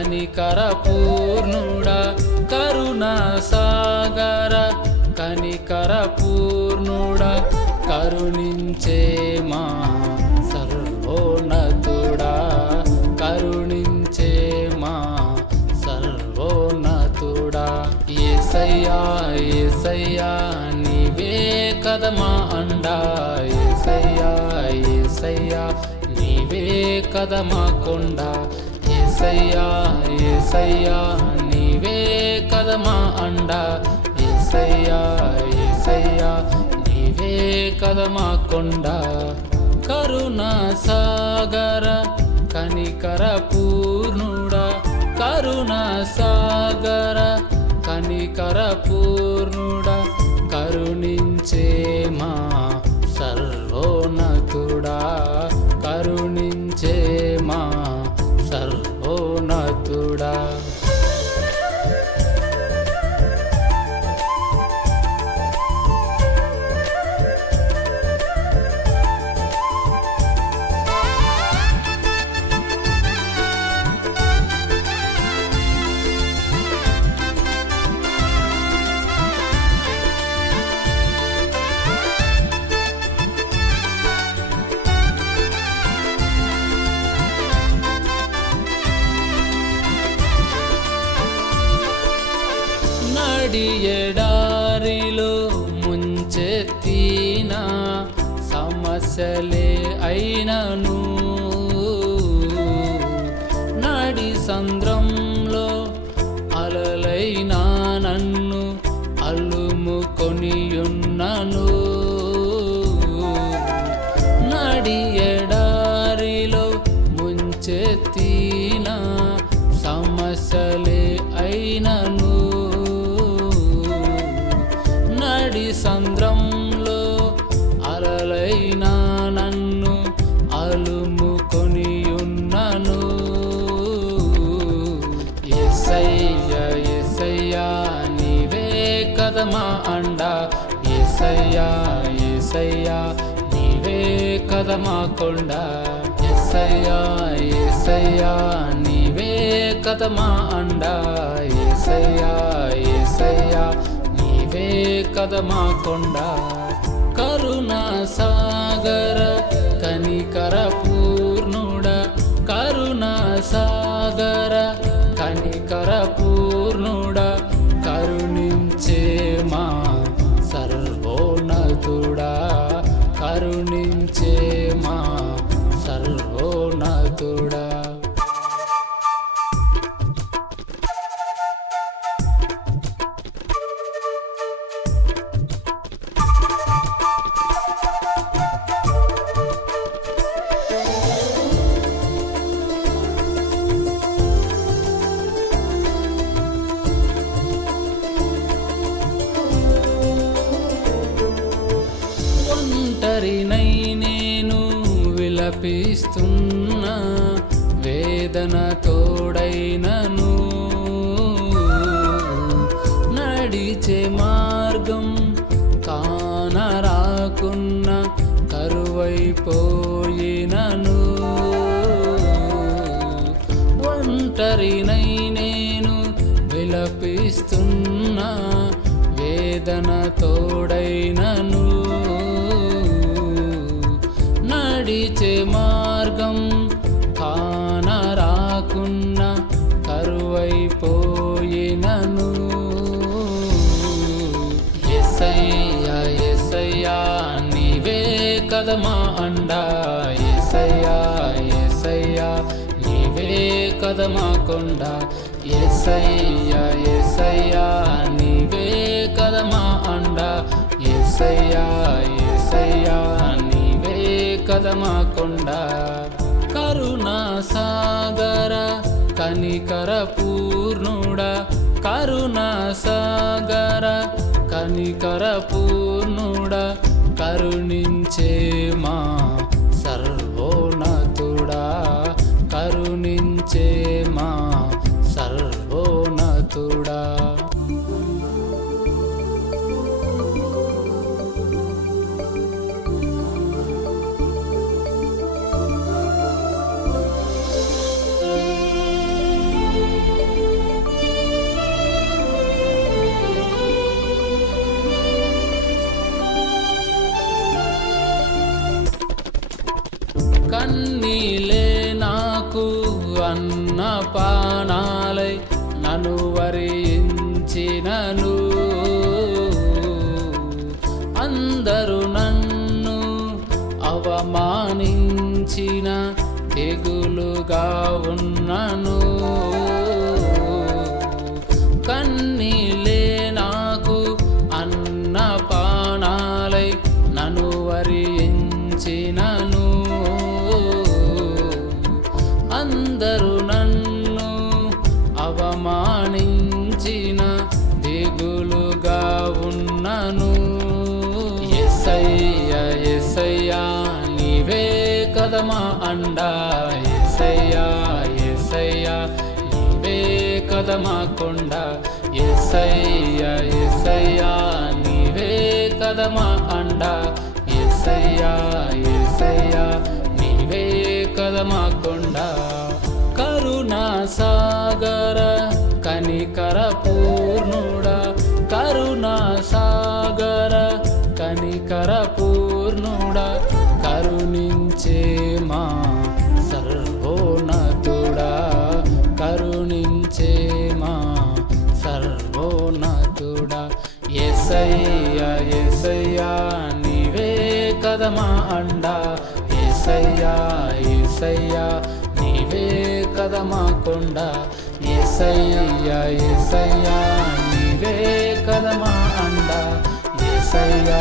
కనికర పూర్ణుడా కరుణా సాగర కనికర పూర్ణుడా కరుణించే మా సర్వోన్నతుడా కరుణించే మా సర్వోన్నతుడా యేసయ్యా యేసయ్యా నీవే కదా మా అండా యేసయ్యా యేసయ్యా నీవే కదా మా కొండ యేసయ్యా యేసయ్యా నీవే కదా మా అండా యేసయ్యా యేసయ్యా నీవే కదా మా కొండ కరుణా సాగర కనికర పూర్ణుడా కరుణా సాగర కనికర పూర్ణుడా కరుణించే మా సర్వోన్నతుడా కరుణించే మా సర్వోన్నతుడా ఎడారిలో ముంచెత్తిన సమస్యలే అయినను నడి సంద్రంలో అలలైనా నన్ను అల్లుముకొనియున్నను నడి ఎడారిలో ముంచెత్తిన సమస్యలే అయినను సంద్రంలో అలలైనా నన్ను అలుముకొనియున్నను యేసయ్యా యేసయ్యా నీవే కదా మా అండా యేసయ్యా యేసయ్యా నీవే కదా మా కొండ యేసయ్యా యేసయ్యా నీవే కదా మా అండా యేసయ్యా యేసయ్యా నీవే కదా మా కొండ కరుణా సాగర కనికర పూర్ణుడా కరుణా సాగర కనికర పూర్ణుడా కరుణించే మా సర్వోన్నతుడా కరుణించే మా సర్వోన్నతుడా ఒంటరినై నేను విలపిస్తున్నా వేదన తోడైనను నడిచే మార్గం కానరాకున్న కరువైపోయినను ఒంటరినై నేను విలపిస్తున్నా వేదన తోడైనను నడిచే మార్గం కానరాకున్న కరువైపోయినను యేసయ్యా యేసయ్యా నీవే కదా మా అండా యేసయ్యా యేసయ్యా నీవే కదా మా కొండ యేసయ్యా యేసయ్యా నీవే కదా మా అండా యేసయ్యా యేసయ్యా నీవే కదా మా కొండ కరుణా సాగర కనికర పూర్ణుడా కరుణా సాగర కనికర పూర్ణుడా కరుణించే మా సర్వోన్నతుడా కరుణించే మా సర్వోన్నతుడా కన్నీలే నాకు అన్నపానాలై నన్ను వరించినను. అందరూ నన్ను అవమానించిన తెగులుగా ఉన్నను. కన్నీలే నాకు అన్నపానాలై నన్ను వరించినను. అందరూ నన్ను అవమానించిన దిగులుగా ఉన్నను. యేసయ్యా యేసయ్యా నీవే కదా మా అండా. యేసయ్యా యేసయ్యా నీవే కదా మా కొండ. యేసయ్యా యేసయ్యా నీవే కదా మా అండా. యేసయ్యా యేసయ్యా నీవే కదా మా కొండ. కరుణా సాగర కనికర పూర్ణుడా, కరుణా సాగర కనికర పూర్ణుడా, కరుణించే మా సర్వోన్నతుడా, కరుణించే మా సర్వోన్నతుడా. యేసయ్యా యేసయ్యా నీవే కదా మా అండా. యేసయ్యా యేసయ్యా నీవే కదా మా కొండ. యేసయ్యా యేసయ్యా నీవే కదా మా అండా. యేసయ్యా